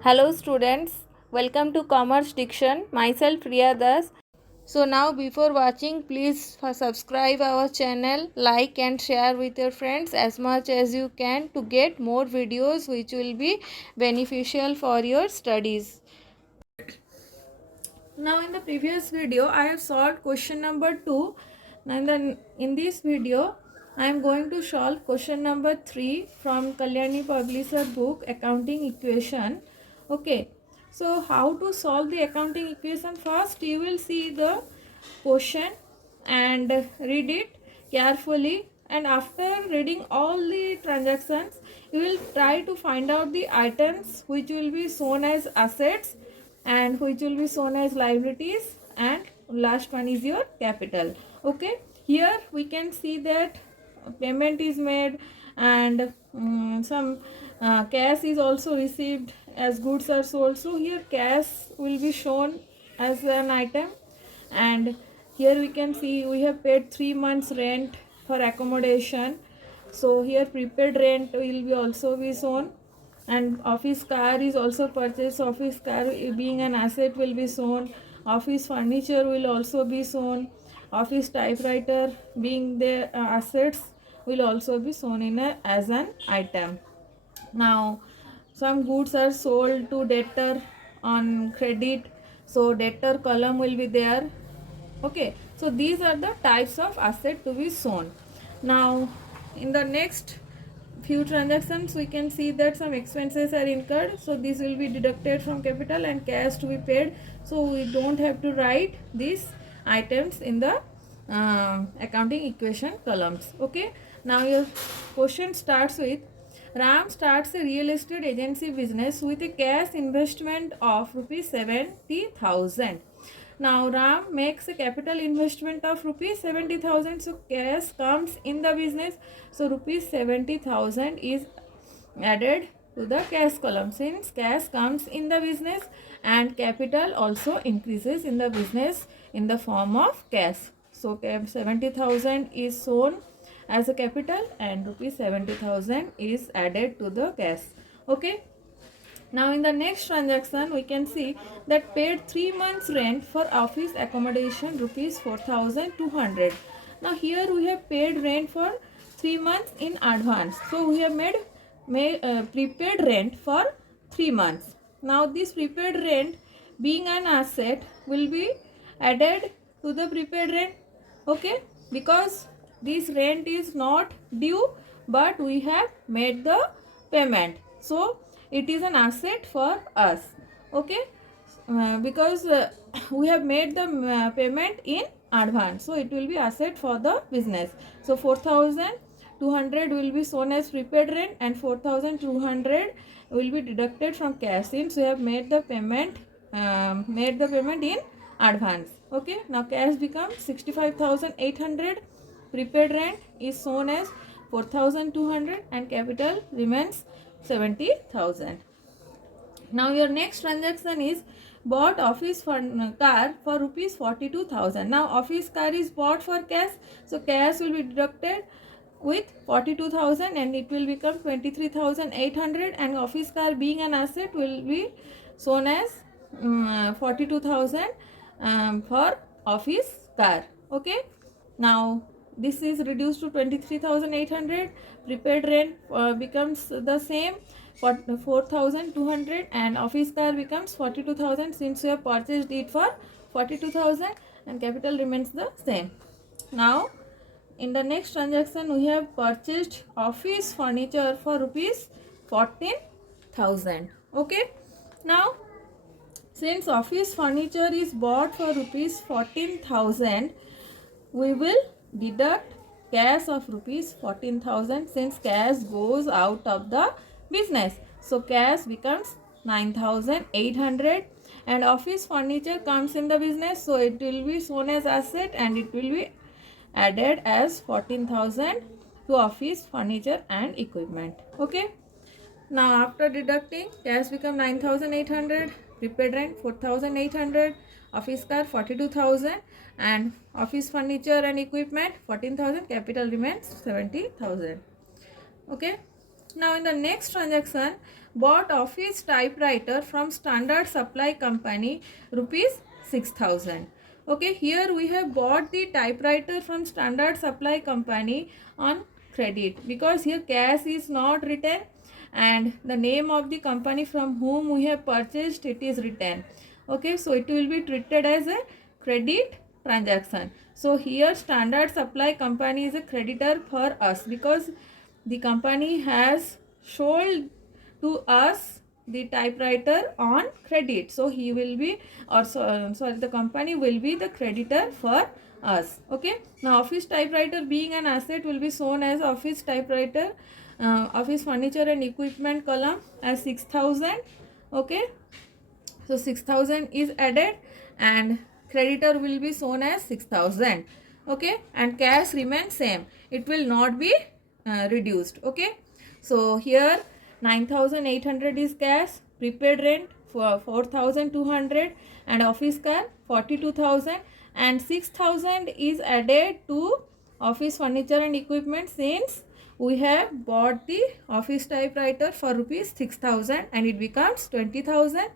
Hello students, welcome to Commerce Diction. Myself Riya Das. So now before watching, please subscribe our channel, like and share with your friends as much as you can to get more videos which will be beneficial for your studies. Now in the previous video I have solved question number 2. Now in this video I am going to solve question number 3 from Kalyani publisher book Accounting Equation. Okay, so how to solve the accounting equation? First you will see the question and read it carefully, and after reading all the transactions you will try to find out the items which will be shown as assets and which will be shown as liabilities, and last one is your capital. Okay, here we can see that payment is made and some cash is also received as goods are sold. So here cash will be shown as an item, and here we can see we have paid 3 months rent for accommodation. So here prepaid rent will be also be shown, and office car is also purchased. Office car being an asset will be shown. Office furniture will also be shown. Office typewriter being the assets will also be shown in as an item. Now some goods are sold to debtor on credit, so debtor column will be there. Okay, so these are the types of asset to be shown. Now in the next few transactions we can see that some expenses are incurred, so this will be deducted from capital and cash to be paid, so we don't have to write these items in the accounting equation columns. Okay, now your question starts with Ram starts a real estate agency business with a cash investment of rupees 70,000. Now Ram makes a capital investment of rupees 70,000. So cash comes in the business. So rupees 70,000 is added to the cash column. Since cash comes in the business and capital also increases in the business in the form of cash. So 70,000 is shown as a capital and rupees 70,000 is added to the cash. Okay. Now in the next transaction we can see that paid 3 months rent for office accommodation rupees 4,200. Now here we have paid rent for 3 months in advance. So we have made prepaid rent for 3 months. Now this prepaid rent being an asset will be added to the prepaid rent. Okay, because this rent is not due but we have made the payment, so it is an asset for us. Okay, because we have made the payment in advance, so it will be asset for the business. So 4,200 will be shown as prepaid rent and 4,200 will be deducted from cash since we have made the payment in advance. Okay, now cash becomes 65,800. Prepaid rent is shown as 4,200 and capital remains 70,000. Now your next transaction is bought office car for rupees 42,000. Now office car is bought for cash, so cash will be deducted with 42,000 and it will become 23,800, and office car being an asset will be shown as 42,000 for office car. Okay, now this is reduced to 23,800. Prepaid rent becomes the same, 4,200, and office car becomes 42,000 since we have purchased it for 42,000 and capital remains the same. Now in the next transaction we have purchased office furniture for rupees 14,000. Okay, now since office furniture is bought for rupees 14,000, we will deduct cash of rupees 14,000 since cash goes out of the business. So cash becomes 9,800 and office furniture comes in the business, so it will be shown as asset and it will be added as 14,000 to office furniture and equipment. Okay, now after deducting, cash become 9,800, prepaid rent 4,800, office car 42,000 and office furniture and equipment 14,000, capital remains 70,000. Okay, now in the next transaction bought office typewriter from Standard Supply Company rupees 6,000. Okay, here we have bought the typewriter from Standard Supply Company on credit, because here cash is not written and the name of the company from whom we have purchased it is written. Okay, so it will be treated as a credit transaction. So here Standard Supply Company is a creditor for us, because the company has sold to us the typewriter on credit. So he will be, or sorry, the company will be the creditor for us. Okay, now office typewriter being an asset will be shown as office typewriter, office furniture and equipment column as 6,000. Okay, so 6,000 is added and creditor will be shown as 6,000. Okay, and cash remains same, it will not be reduced. Okay, so here 9,800 is cash, prepaid rent for 4,200 and office car 42,000, and 6,000 is added to office furniture and equipment, since we have bought the office typewriter for rupees 6,000 and it becomes 20,000,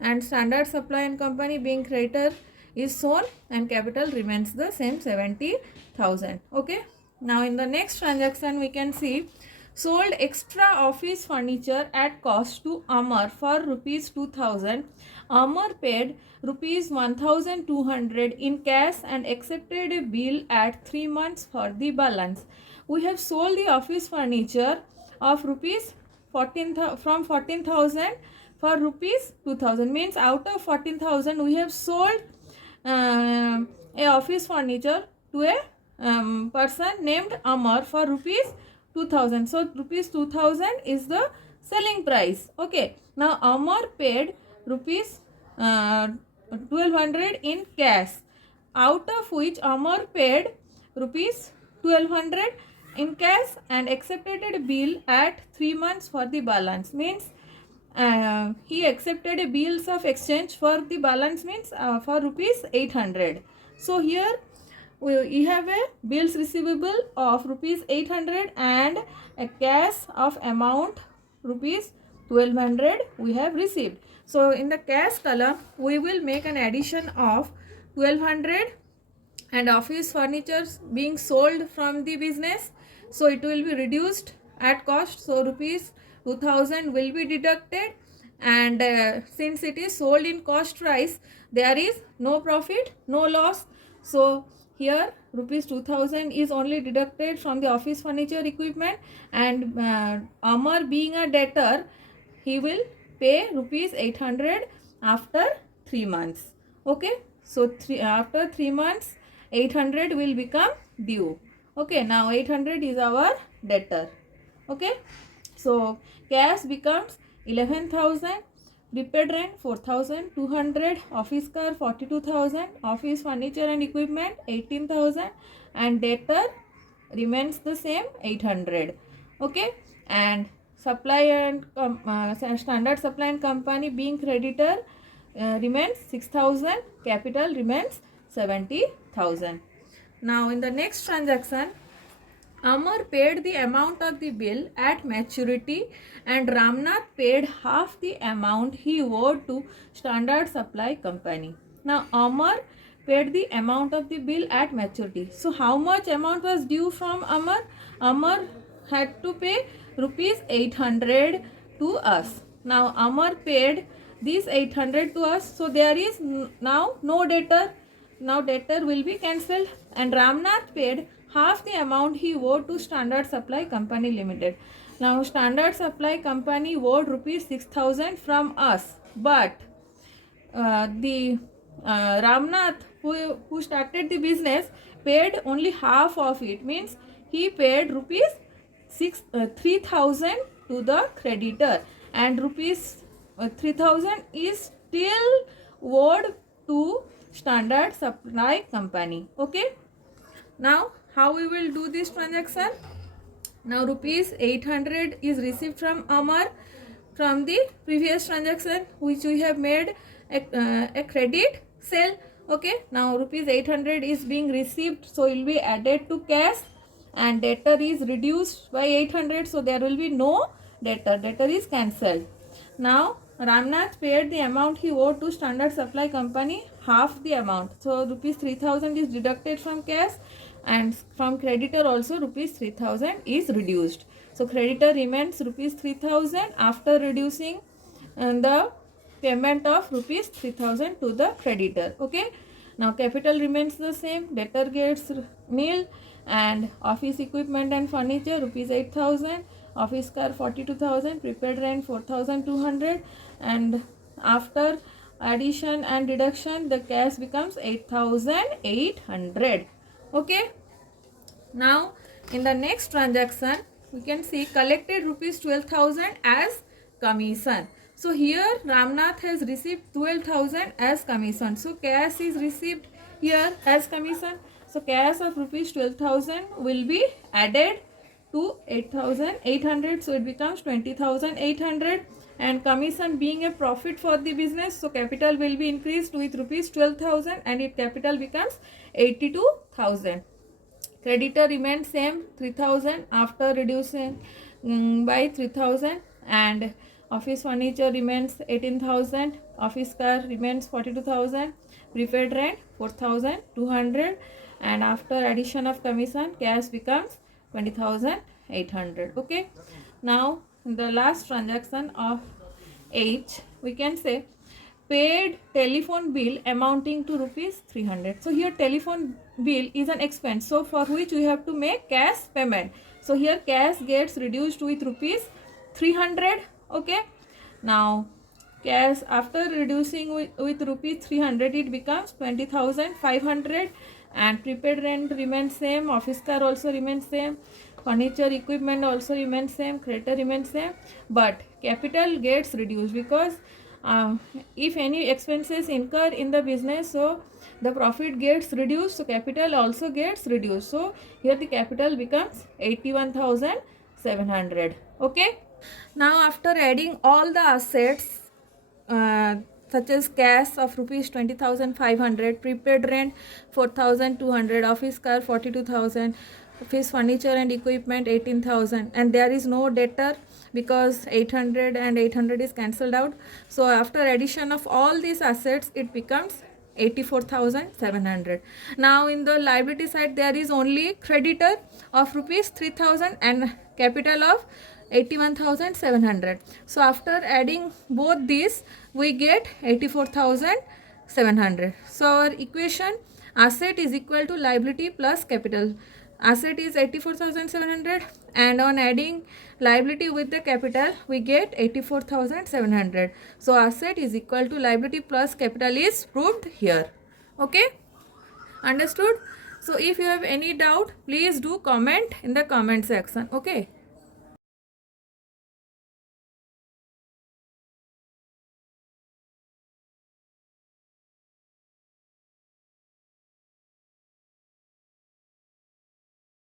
and Standard Supply and Company being creditor is shown and capital remains the same, 70,000. Okay, now in the next transaction we can see sold extra office furniture at cost to Amar for rupees 2,000. Amar paid rupees 1,200 in cash and accepted a bill at 3 months for the balance. We have sold the office furniture of rupees 14,000 for rupees 2,000, means out of 14,000 we have sold a office furniture to a person named Amar for rupees 2,000. So rupees 2,000 is the selling price. Okay, now Amar paid rupees 1,200 in cash, out of which Amar paid rupees 1,200 in cash and accepted a bill at 3 months for the balance, means he accepted a bills of exchange for the balance, means for rupees 800. So here we have a bills receivable of rupees 800 and a cash of amount rupees 1,200 we have received. So in the cash column we will make an addition of 1,200 and office furniture being sold from the business, so it will be reduced at cost. So rupees 2,000 will be deducted, and since it is sold in cost price, there is no profit, no loss. So here rupees 2,000 is only deducted from the office furniture equipment, and Amar being a debtor, he will pay rupees 800 after 3 months. Okay, so after 3 months 800 will become due. Okay, now 800 is our debtor. Okay, so cash becomes 11,000, prepaid rent 4,200, office car 42,000, office furniture and equipment 18,000, and debtor remains the same, 800. Okay, and supply and Standard Supply and Company being creditor remains 6,000, capital remains 70,000. Now in the next transaction, Amar paid the amount of the bill at maturity and Ramnath paid half the amount he owed to Standard Supply Company. Now Amar paid the amount of the bill at maturity. So how much amount was due from Amar? Amar had to pay rupees 800 to us. Now Amar paid these 800 to us. So there is now no debtor. Now debtor will be cancelled, and Ramnath paid half the amount he owed to Standard Supply Company Limited. Now Standard Supply Company owed rupees 6,000 from us, but the Ramnath who started the business paid only half of it, means he paid rupees 3,000 to the creditor, and rupees 3,000 is still owed to Standard Supply Company. Okay, now how we will do this transaction? Now rupees 800 is received from Amar from the previous transaction which we have made a credit sale. Okay, now rupees 800 is being received, so it will be added to cash, and debtor is reduced by 800, so there will be no debtor is cancelled. Now Ramnath paid the amount he owed to Standard Supply Company, half the amount. So rupees 3000 is deducted from cash, and from creditor also rupees 3000 is reduced. So creditor remains rupees 3000 after reducing the payment of rupees 3000 to the creditor. Okay. Now capital remains the same, debtor gets nil, and office equipment and furniture rupees 8000, office car 42,000, prepaid rent 4200, and after addition and deduction the cash becomes 8800. Okay. Now in the next transaction we can see collected rupees 12,000 as commission. So here Ramnath has received 12,000 as commission. So cash is received here as commission. So cash of rupees 12,000 will be added to 8,800. So it becomes 20,800, and commission being a profit for the business, so capital will be increased with rupees 12,000 and its capital becomes 82,000. Creditor remains same 3000 after reducing by 3000, and office furniture remains 18,000, office car remains 42,000, prepaid rent 4,200, and after addition of commission cash becomes 20,800. Okay. Now the last transaction of H, we can say paid telephone bill amounting to rupees 300. So here telephone bill is an expense, so for which we have to make cash payment. So here cash gets reduced with rupees 300. Okay. Now cash after reducing with rupees 300 it becomes 20,500, and prepaid rent remains same, office car also remains same, furniture equipment also remains same, creditor remains same, but capital gets reduced because if any expenses incur in the business, so the profit gets reduced, so capital also gets reduced. So here the capital becomes 81,700. Okay. Now after adding all the assets such as cash of rupees 20,500, prepaid rent 4,200, office car 42,000, office furniture and equipment 18,000, and there is no debtor because 800 and 800 is cancelled out. So after addition of all these assets it becomes 84,700. Now in the liability side there is only creditor of rupees 3,000 and capital of 81,700. So after adding both these we get 84,700. So our equation asset is equal to liability plus capital. Asset is 84,700, and on adding liability with the capital we get 84,700. So asset is equal to liability plus capital is proved here. Okay. Understood? So if you have any doubt please do comment in the comment section. Okay.